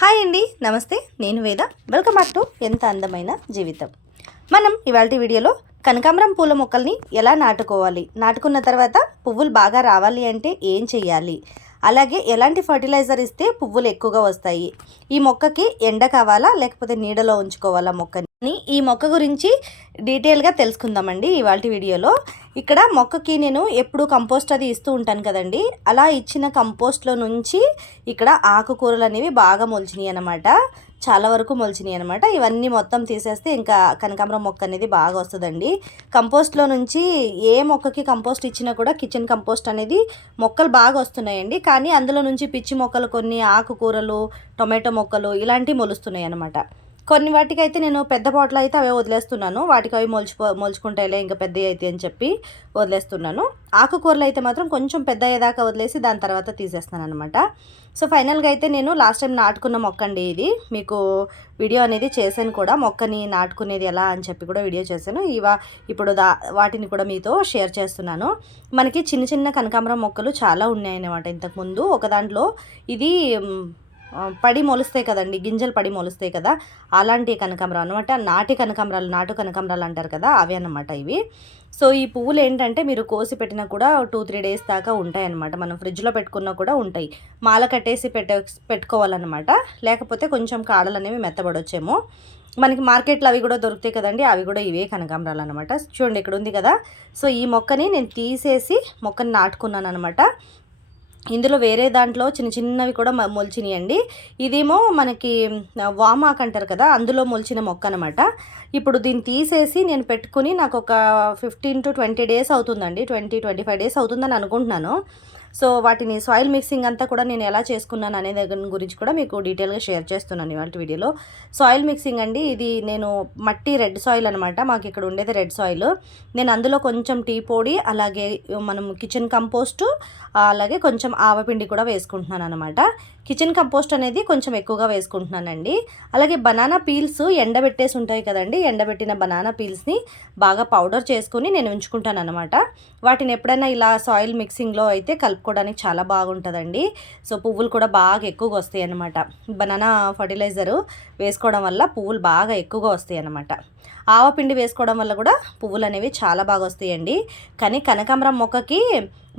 Hi అండి నమస్తే నేను వేద. వెల్కమ్ బ్యాక్ టు ఎంత అందమైన జీవితం. మనం ఇవాళ వీడియోలో కనకాంబరం పూల మొక్కల్ని ఎలా నాటుకోవాలి? నాటుకున్న తర్వాత పువ్వులు బాగా రావాలి అంటే ఏం చెయ్యాలి? అలాగే ఎలాంటి ఫర్టిలైజర్ ఇస్తే పువ్వులు ఎక్కువగా వస్తాయి? ఈ మొక్కకి ఎండ కావాలా లేకపోతే నీడలో ఉంచుకోవాలా మొక్కని? ఈ మొక్క గురించి డీటెయిల్గా తెలుసుకుందామండి ఇవాళ వీడియోలో. ఇక్కడ మొక్కకి నేను ఎప్పుడు కంపోస్ట్ అది ఇస్తూ ఉంటాను కదండి. అలా ఇచ్చిన కంపోస్ట్లో నుంచి ఇక్కడ ఆకుకూరలు అనేవి బాగా మొలిచినాయి అనమాట చాలా వరకు మొలిచినాయి అనమాట ఇవన్నీ మొత్తం తీసేస్తే ఇంకా కనకాంబరం మొక్క అనేది బాగా వస్తుందండి. కంపోస్ట్లో నుంచి ఏ మొక్కకి కంపోస్ట్ ఇచ్చినా కూడా కిచెన్ కంపోస్ట్ అనేది మొక్కలు బాగా వస్తున్నాయండి. కానీ అందులో నుంచి పిచ్చి మొక్కలు కొన్ని ఆకుకూరలు టొమాటో మొక్కలు ఇలాంటివి మొలుస్తున్నాయి అనమాట కొన్ని వాటికి అయితే నేను పెద్ద బాటిల్ అయితే అవే వదిలేస్తున్నాను. వాటికి అవి మొలుచుకో మొలుచుకుంటాయిలే ఇంకా పెద్దవి అయితే అని చెప్పి వదిలేస్తున్నాను. ఆకుకూరలు అయితే మాత్రం కొంచెం పెద్ద అయ్యేదాకా వదిలేసి దాని తర్వాత తీసేస్తాను అనమాట సో ఫైనల్గా అయితే నేను లాస్ట్ టైం నాటుకున్న మొక్క అండి ఇది. మీకు వీడియో అనేది చేశాను కూడా. మొక్కని నాటుకునేది ఎలా అని చెప్పి కూడా వీడియో చేశాను. ఇవా ఇప్పుడు దా వాటిని కూడా మీతో షేర్ చేస్తున్నాను. మనకి చిన్న చిన్న కనకాంబరం మొక్కలు చాలా ఉన్నాయన్నమాట ఇంతకుముందు ఒక దాంట్లో ఇది పడి మొలుస్తాయి కదండి గింజలు పడి మొలుస్తాయి కదా అలాంటి కనకాంబరం అనమాట నాటి కనకాంబరాలు నాటు కనకాంబరాలు అంటారు కదా అవి అనమాట ఇవి. సో ఈ పువ్వులు ఏంటంటే మీరు కోసి పెట్టినా కూడా టూ త్రీ డేస్ దాకా ఉంటాయి అనమాట మనం ఫ్రిడ్జ్లో పెట్టుకున్నా కూడా ఉంటాయి. మాల కట్టేసి పెట్ట పెట్టుకోవాలన్నమాట. లేకపోతే కొంచెం కాడలు అనేవి మెత్తబడొచ్చేమో. మనకి మార్కెట్లో అవి కూడా దొరుకుతాయి కదండి అవి కూడా ఇవే కనకాంబరాలు అనమాట చూడండి ఇక్కడ ఉంది కదా. సో ఈ మొక్కని నేను తీసేసి మొక్కని నాటుకున్నాను అనమాట ఇందులో వేరే దాంట్లో చిన్న చిన్నవి కూడా మొలిచినాయండి. ఇదేమో మనకి వామాక్ అంటారు కదా అందులో మొలిచిన మొక్క అనమాట ఇప్పుడు దీన్ని తీసేసి నేను పెట్టుకుని నాకు ఒక ఫిఫ్టీన్ టు ట్వంటీ డేస్ అవుతుందండి. ట్వంటీ ట్వంటీ ఫైవ్ డేస్ అవుతుందని అనుకుంటున్నాను. సో వాటిని సాయిల్ మిక్సింగ్ అంతా కూడా నేను ఎలా చేసుకున్నాను అనే దగ్గర గురించి కూడా మీకు డీటెయిల్గా షేర్ చేస్తున్నాను ఇవాళ వీడియోలో. సాయిల్ మిక్సింగ్ అండి ఇది నేను మట్టి రెడ్ సాయిల్ అనమాట మాకు ఇక్కడ ఉండేది రెడ్ సాయిల్ నేను అందులో కొంచెం టీ పొడి అలాగే మనం కిచెన్ కంపోస్టు అలాగే కొంచెం ఆవపిండి కూడా వేసుకుంటున్నాను అనమాట కిచెన్ కంపోస్ట్ అనేది కొంచెం ఎక్కువగా వేసుకుంటున్నానండి. అలాగే బనానా పీల్స్ ఎండబెట్టేసి ఉంటాయి కదండి ఎండబెట్టిన బనానా పీల్స్ని బాగా పౌడర్ చేసుకుని నేను ఉంచుకుంటాను అనమాట వాటిని ఎప్పుడైనా ఇలా సాయిల్ మిక్సింగ్లో అయితే కలుపుకోవడానికి చాలా బాగుంటుందండి. సో పువ్వులు కూడా బాగా ఎక్కువగా వస్తాయి అనమాట బనానా ఫర్టిలైజరు వేసుకోవడం వల్ల పువ్వులు బాగా ఎక్కువగా వస్తాయి అనమాట ఆవపిండి వేసుకోవడం వల్ల కూడా పువ్వులు అనేవి చాలా బాగా వస్తాయండి. కానీ కనకాంబరం మొక్కకి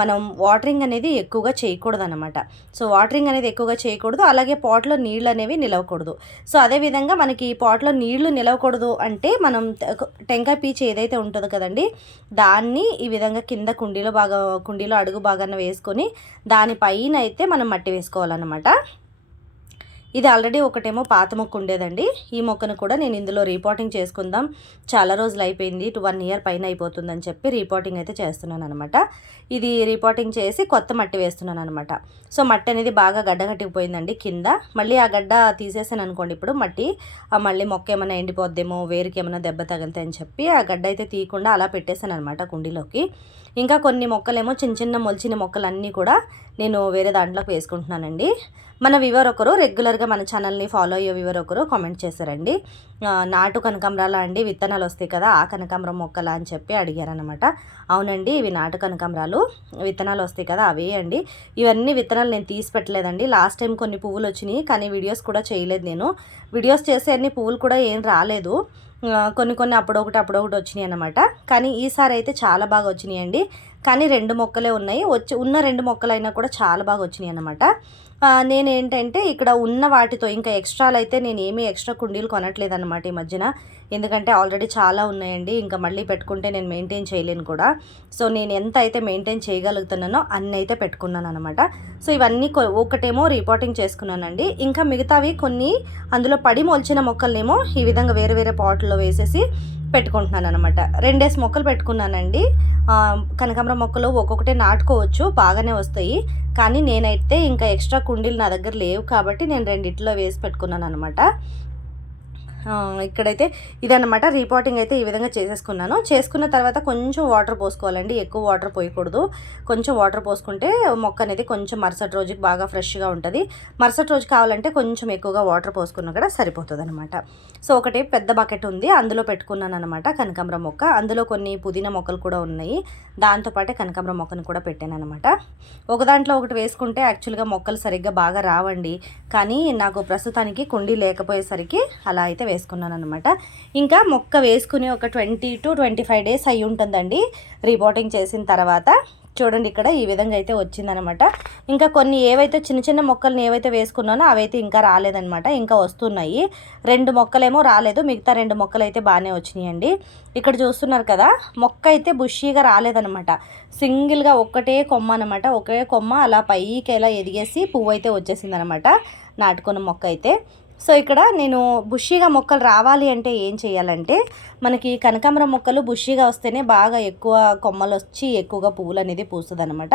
మనం వాటరింగ్ అనేది ఎక్కువగా చేయకూడదు అనమాట సో వాటరింగ్ అనేది ఎక్కువగా చేయకూడదు. అలాగే పాట్లో నీళ్ళు అనేవి నిలవకూడదు. సో అదేవిధంగా మనకి ఈ పాట్లో నీళ్ళు నిలవకూడదు అంటే మనం టెంకాయ పీచు ఏదైతే ఉంటుందో కదండి దాన్ని ఈ విధంగా కింద కుండీలో బాగా కుండీలో అడుగు బాగానే వేసుకొని దానిపైన అయితే మనం మట్టి వేసుకోవాలన్నమాట. ఇది ఆల్రెడీ ఒకటేమో పాత మొక్క ఉండేదండి. ఈ మొక్కను కూడా నేను ఇందులో రిపోర్టింగ్ చేసుకుందాం. చాలా రోజులు అయిపోయింది. టు వన్ ఇయర్ పైన అయిపోతుందని చెప్పి రిపోర్టింగ్ అయితే చేస్తున్నాను అనమాట ఇది రిపోర్టింగ్ చేసి కొత్త మట్టి వేస్తున్నాను అనమాట సో మట్టి అనేది బాగా గడ్డగట్టిపోయిందండి కింద. మళ్ళీ ఆ గడ్డ తీసేసాను అనుకోండి ఇప్పుడు మట్టి. ఆ మళ్ళీ మొక్క ఏమైనా ఎండిపోద్దేమో వేరుకి ఏమైనా దెబ్బ తగిలితే అని చెప్పి ఆ గడ్డ అయితే తీయకుండా అలా పెట్టేశాను అనమాట కుండీలోకి. ఇంకా కొన్ని మొక్కలేమో చిన్న చిన్న మొలిచిన మొక్కలన్నీ కూడా నేను వేరే దాంట్లోకి వేసుకుంటున్నానండి. మన వివర్ ఒకరు రెగ్యులర్గా మన ఛానల్ని ఫాలో అయ్యే వివర్ ఒకరు కామెంట్ చేశారండి. నాటు కనకాంబరాల అండి విత్తనాలు వస్తాయి కదా ఆ కనకాంబరం మొక్కలా అని చెప్పి అడిగారనమాట అవునండి ఇవి నాటు కనకాంబరాలు విత్తనాలు వస్తాయి కదా అవే అండి. ఇవన్నీ విత్తనాలు నేను తీసి పెట్టలేదండి. లాస్ట్ టైం కొన్ని పువ్వులు వచ్చినాయి కానీ వీడియోస్ కూడా చేయలేదు నేను. వీడియోస్ చేసే అన్ని పువ్వులు కూడా ఏం రాలేదు. కొన్ని కొన్ని అప్పుడొకటి అప్పుడొకటి వచ్చినాయి అనమాట కానీ ఈసారి అయితే చాలా బాగా వచ్చినాయండి. కానీ రెండు మొక్కలే ఉన్నాయి. వచ్చి ఉన్న రెండు మొక్కలైనా కూడా చాలా బాగా వచ్చినాయి అనమాట నేనేంటంటే ఇక్కడ ఉన్న వాటితో ఇంకా ఎక్స్ట్రాలు అయితే నేను ఏమీ ఎక్స్ట్రా కుండీలు కొనట్లేదు అనమాట ఈ మధ్యన. ఎందుకంటే ఆల్రెడీ చాలా ఉన్నాయండి. ఇంకా మళ్ళీ పెట్టుకుంటే నేను మెయింటైన్ చేయలేను కూడా. సో నేను ఎంత అయితే మెయింటైన్ చేయగలుగుతున్నానో అన్ని అయితే పెట్టుకున్నాను అనమాట సో ఇవన్నీ ఒకటేమో రిపోర్టింగ్ చేసుకున్నానండి. ఇంకా మిగతావి కొన్ని అందులో పడి మొలిచిన మొక్కలనేమో ఈ విధంగా వేరే వేరే పాట్లో వేసేసి పెట్టుకుంటున్నాను అనమాట రెండేసి మొక్కలు పెట్టుకున్నానండి. కనకాంబరం మొక్కలు ఒక్కొక్కటే నాటుకోవచ్చు బాగానే వస్తాయి. కానీ నేనైతే ఇంకా ఎక్స్ట్రా కుండీలు నా దగ్గర లేవు కాబట్టి నేను రెండిట్లో వేసి పెట్టుకున్నాను అనమాట ఇక్కడైతే ఇదన్నమాట. రీపాటింగ్ అయితే ఈ విధంగా చేసేసుకున్నాను. చేసుకున్న తర్వాత కొంచెం వాటర్ పోసుకోవాలండి. ఎక్కువ వాటర్ పోయకూడదు. కొంచెం వాటర్ పోసుకుంటే మొక్క అనేది కొంచెం మరుసటి రోజుకి బాగా ఫ్రెష్గా ఉంటుంది. మరుసటి రోజు కావాలంటే కొంచెం ఎక్కువగా వాటర్ పోసుకున్నా కూడా సరిపోతుంది అనమాట సో ఒకటి పెద్ద బకెట్ ఉంది. అందులో పెట్టుకున్నాను అనమాట కనకాంబరం మొక్క. అందులో కొన్ని పుదీనా మొక్కలు కూడా ఉన్నాయి. దాంతోపాటే కనకాంబరం మొక్కను కూడా పెట్టాను అనమాట ఒక దాంట్లో ఒకటి వేసుకుంటే యాక్చువల్గా మొక్కలు సరిగ్గా బాగా రావండి. కానీ నాకు ప్రస్తుతానికి కుండీ లేకపోయేసరికి అలా అయితే వేసుకున్నాను అనమాట ఇంకా మొక్క వేసుకుని ఒక twenty to twenty five days అయి ఉంటుందండి. రిపోర్టింగ్ చేసిన తర్వాత చూడండి ఇక్కడ ఈ విధంగా అయితే వచ్చిందనమాట ఇంకా కొన్ని ఏవైతే చిన్న చిన్న మొక్కల్ని ఏవైతే వేసుకున్నానో అవైతే ఇంకా రాలేదనమాట ఇంకా వస్తున్నాయి. రెండు మొక్కలేమో రాలేదు. మిగతా రెండు మొక్కలు అయితే బాగానే వచ్చినాయండి. ఇక్కడ చూస్తున్నారు కదా మొక్క అయితే బుషీగా రాలేదనమాట సింగిల్గా ఒక్కటే కొమ్మ అనమాట ఒకే కొమ్మ అలా పైకి ఎలా ఎదిగేసి పువ్వు అయితే వచ్చేసింది అనమాట నాటుకున్న మొక్క అయితే. సో ఇక్కడ నేను బుషీగా మొక్కలు రావాలి అంటే ఏం చేయాలంటే మనకి కనకాంబరం మొక్కలు బుషీగా వస్తేనే బాగా ఎక్కువ కొమ్మలు వచ్చి ఎక్కువగా పువ్వులు అనేది పూస్తుంది అనమాట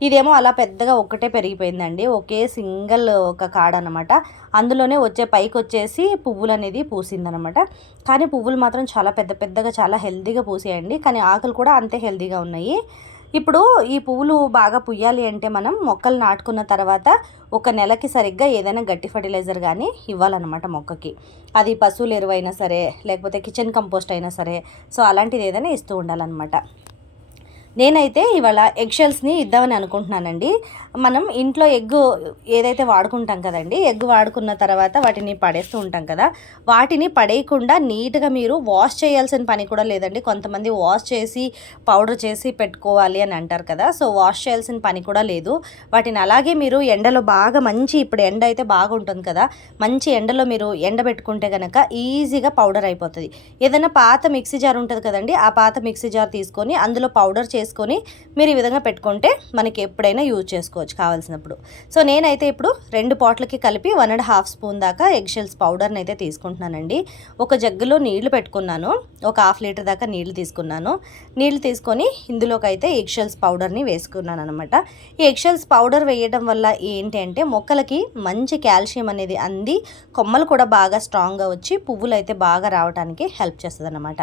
ఇదేమో అలా పెద్దగా ఒక్కటే పెరిగిపోయిందండి. ఒకే సింగిల్ ఒక కాడ అనమాట అందులోనే వచ్చే పైకి వచ్చేసి పువ్వులు అనేది పూసిందనమాట కానీ పువ్వులు మాత్రం చాలా పెద్ద పెద్దగా చాలా హెల్తీగా పూసాయండి. కానీ ఆకులు కూడా అంతే హెల్తీగా ఉన్నాయి. ఇప్పుడు ఈ పువ్వులు బాగా పుయ్యాలి అంటే మనం మొక్కలు నాటుకున్న తర్వాత ఒక నెలకి సరిగ్గా ఏదైనా గట్టి ఫర్టిలైజర్ కానీ ఇవ్వాలన్నమాట మొక్కకి. అది పశువుల ఎరువైనా సరే లేకపోతే కిచెన్ కంపోస్ట్ అయినా సరే సో అలాంటిది ఏదైనా ఇస్తూ ఉండాలన్నమాట. నేనైతే ఇవాళ ఎగ్ షెల్స్ని ఇద్దామని అనుకుంటున్నానండి. మనం ఇంట్లో ఎగ్ ఏదైతే వాడుకుంటాం కదండి ఎగ్ వాడుకున్న తర్వాత వాటిని పడేస్తూ ఉంటాం కదా వాటిని పడేయకుండా నీట్గా మీరు వాష్ చేయాల్సిన పని కూడా లేదండి. కొంతమంది వాష్ చేసి పౌడర్ చేసి పెట్టుకోవాలి అని అంటారు కదా సో వాష్ చేయాల్సిన పని కూడా లేదు. వాటిని అలాగే మీరు ఎండలో బాగా మంచి ఇప్పుడు ఎండ అయితే బాగుంటుంది కదా మంచి ఎండలో మీరు ఎండబెట్టుకుంటే కనుక ఈజీగా పౌడర్ అయిపోతుంది. ఏదైనా పాత మిక్సీ జార్ ఉంటుంది కదండి ఆ పాత మిక్సీ జార్ తీసుకొని అందులో పౌడర్ చేసుకొని మీరు ఈ విధంగా పెట్టుకుంటే మనకి ఎప్పుడైనా యూజ్ చేసుకోవచ్చు కావాల్సినప్పుడు. సో నేనైతే ఇప్పుడు రెండు పాట్లకి కలిపి వన్ అండ్ హాఫ్ స్పూన్ దాకా ఎగ్ షెల్స్ పౌడర్ని అయితే తీసుకుంటున్నానండి. ఒక జగ్గులో నీళ్ళు పెట్టుకున్నాను. ఒక హాఫ్ లీటర్ దాకా నీళ్ళు తీసుకున్నాను. నీళ్ళు తీసుకొని ఇందులోకి అయితే ఎగ్ షెల్స్ పౌడర్ని వేసుకున్నాను అనమాట ఈ ఎగ్ షెల్స్ పౌడర్ వేయడం వల్ల ఏంటి అంటే మొక్కలకి మంచి కాల్షియం అనేది అంది కొమ్మలు కూడా బాగా స్ట్రాంగ్గా వచ్చి పువ్వులు అయితే బాగా రావడానికి హెల్ప్ చేస్తుంది అనమాట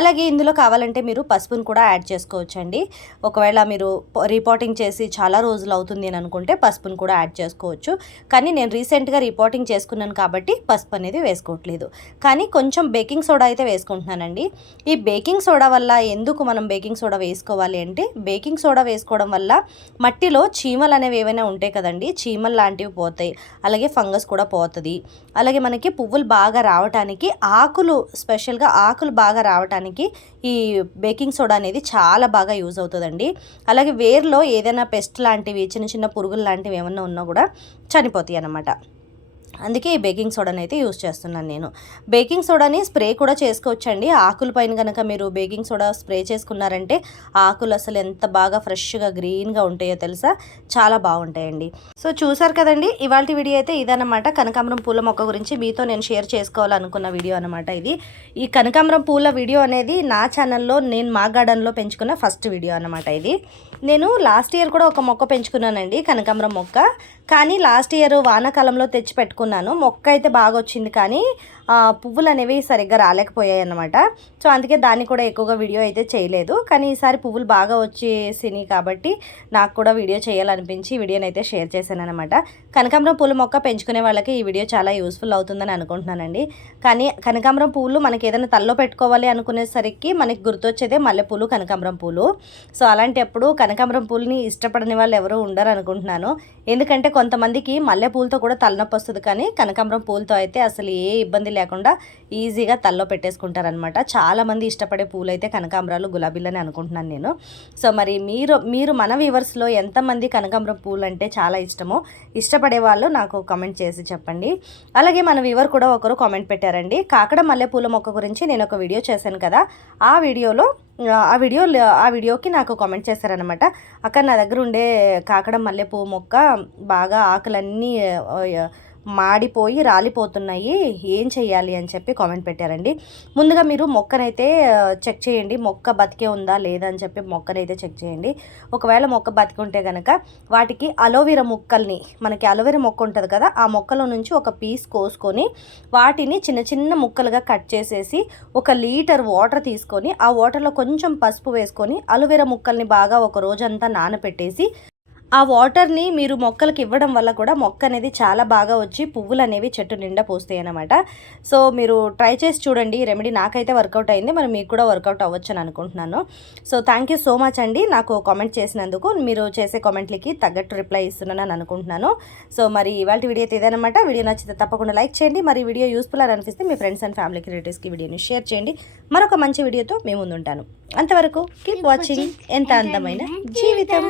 అలాగే ఇందులో కావాలంటే మీరు పసుపును కూడా యాడ్ చేసుకోవచ్చండి. ఒకవేళ మీరు రిపోర్టింగ్ చేసి చాలా రోజులు అవుతుంది అని అనుకుంటే పసుపును కూడా యాడ్ చేసుకోవచ్చు. కానీ నేను రీసెంట్గా రిపోర్టింగ్ చేసుకున్నాను కాబట్టి పసుపు అనేది వేసుకోవట్లేదు. కానీ కొంచెం బేకింగ్ సోడా అయితే వేసుకుంటున్నానండి. ఈ బేకింగ్ సోడా వల్ల ఎందుకు మనం బేకింగ్ సోడా వేసుకోవాలి అంటే బేకింగ్ సోడా వేసుకోవడం వల్ల మట్టిలో చీమలు అనేవి ఏవైనా ఉంటాయి కదండి చీమలు లాంటివి పోతాయి. అలాగే ఫంగస్ కూడా పోతుంది. అలాగే మనకి పువ్వులు బాగా రావటానికి ఆకులు స్పెషల్గా ఆకులు బాగా రావటానికి ఈ బేకింగ్ సోడా అనేది చాలా బాగా యూజ్ యూజ్ అవుతుందండి. అలాగే వేర్లో ఏదైనా పెస్ట్ లాంటివి చిన్న చిన్న పురుగులు లాంటివి ఏమన్నా ఉన్నా కూడా చనిపోతాయి అన్నమాట అందుకే ఈ బేకింగ్ సోడాని అయితే యూస్ చేస్తున్నాను నేను. బేకింగ్ సోడాని స్ప్రే కూడా చేసుకోవచ్చండి. ఆకుల పైన కనుక మీరు బేకింగ్ సోడా స్ప్రే చేసుకున్నారంటే ఆకులు అసలు ఎంత బాగా ఫ్రెష్గా గ్రీన్గా ఉంటాయో తెలుసా? చాలా బాగుంటాయండి. సో చూసారు కదండి ఇవాళ వీడియో అయితే ఇదన్నమాట. కనకాంబరం పూల మొక్క గురించి మీతో నేను షేర్ చేసుకోవాలనుకున్న వీడియో అనమాట ఇది. ఈ కనకాంబరం పూల వీడియో అనేది నా ఛానల్లో నేను మా గార్డెన్లో పెంచుకున్న ఫస్ట్ వీడియో అనమాట ఇది. నేను లాస్ట్ ఇయర్ కూడా ఒక మొక్క పెంచుకున్నానండి కనకాంబరం మొక్క. కానీ లాస్ట్ ఇయర్ వానాకాలంలో తెచ్చి పెట్టుకున్నాను. మొక్క అయితే బాగా వచ్చింది కానీ పువ్వులు అనేవి సరిగ్గా రాలేకపోయాయి అన్నమాట సో అందుకే దాన్ని కూడా ఎక్కువగా వీడియో అయితే చేయలేదు. కానీ ఈసారి పువ్వులు బాగా వచ్చేసినాయి కాబట్టి నాకు కూడా వీడియో చేయాలనిపించి వీడియోని అయితే షేర్ చేశాను అనమాట కనకాంబరం పూల మొక్క పెంచుకునే వాళ్ళకి ఈ వీడియో చాలా యూస్ఫుల్ అవుతుందని అనుకుంటున్నానండి. కానీ కనకాంబరం పూలు మనకి ఏదైనా తల్లో పెట్టుకోవాలి అనుకునేసరికి మనకి గుర్తొచ్చేదే మల్లెపూలు కనకాంబరం పూలు. సో అలాంటప్పుడు కనకాంబరం పూలని ఇష్టపడని వాళ్ళు ఎవరు ఉండరు అనుకుంటున్నాను ఎందుకంటే కొంతమందికి మల్లెపూలతో కూడా తలనొప్పి వస్తుంది కానీ కనకాంబరం పూలతో అయితే అసలు ఏ ఇబ్బంది లేకుండా ఈజీగా తల్లో పెట్టేసుకుంటారనమాట చాలామంది ఇష్టపడే పూలు అయితే కనకాంబరాలు గులాబీలని అనుకుంటున్నాను నేను. సో మరి మీరు మీరు మన వ్యూవర్స్లో ఎంతమంది కనకాంబరం పూలు అంటే చాలా ఇష్టమో ఇష్టపడే వాళ్ళు నాకు కామెంట్ చేసి చెప్పండి. అలాగే మన వ్యూవర్ కూడా ఒకరు కామెంట్ పెట్టారండి. కాకడ మల్లె పూల మొక్క గురించి నేను ఒక వీడియో చేశాను కదా ఆ వీడియోలో ఆ వీడియో ఆ వీడియోకి నాకు కామెంట్ చేశారనమాట అక్కడ నా దగ్గర ఉండే కాకడ మల్లెపూ మొక్క బాగా ఆకులన్నీ మాడిపోయి రాలిపోతున్నాయి. ఏం చేయాలి అని చెప్పి కామెంట్ పెట్టారండి. ముందుగా మీరు మొక్కనైతే చెక్ చేయండి. మొక్క బతికే ఉందా లేదా అని చెప్పి మొక్కనైతే చెక్ చేయండి. ఒకవేళ మొక్క బతికి ఉంటే కనుక వాటికి అలోవెరా ముక్కల్ని మనకి అలోవెరా మొక్క ఉంటుంది కదా ఆ మొక్కలో నుంచి ఒక పీస్ కోసుకొని వాటిని చిన్న చిన్న ముక్కలుగా కట్ చేసేసి ఒక లీటర్ వాటర్ తీసుకొని ఆ వాటర్లో కొంచెం పసుపు వేసుకొని అలోవెరా ముక్కల్ని బాగా ఒక రోజంతా నానపెట్టేసి ఆ వాటర్ని మీరు మొక్కలకి ఇవ్వడం వల్ల కూడా మొక్క అనేది చాలా బాగా వచ్చి పువ్వులు అనేవి చెట్టు నిండా పోస్తాయి అన్నమాట. సో మీరు ట్రై చేసి చూడండి. రెమెడీ నాకైతే వర్కౌట్ అయింది. మరి మీకు కూడా వర్కౌట్ అవ్వచ్చు అని అనుకుంటున్నాను. So thank you so much అండి. నాకు కామెంట్ చేసినందుకు. మీరు చేసే కామెంట్లకి తగ్గట్టు రిప్లై ఇస్తున్నానని అనుకుంటున్నాను. సో మరి ఇవాళ వీడియో అయితే ఇదనమాట వీడియో నచ్చితే తప్పకుండా లైక్ చేయండి. మరి వీడియో యూస్ఫుల్ అని అనిపిస్తే మీ ఫ్రెండ్స్ అండ్ ఫ్యామిలీకి రిలేటివ్స్కి వీడియోని షేర్ చేయండి. మరొక మంచి వీడియోతో మేము ముందుంటాను. అంతవరకు కీప్ వాచింగ్ ఎంత అందమైన జీవితం.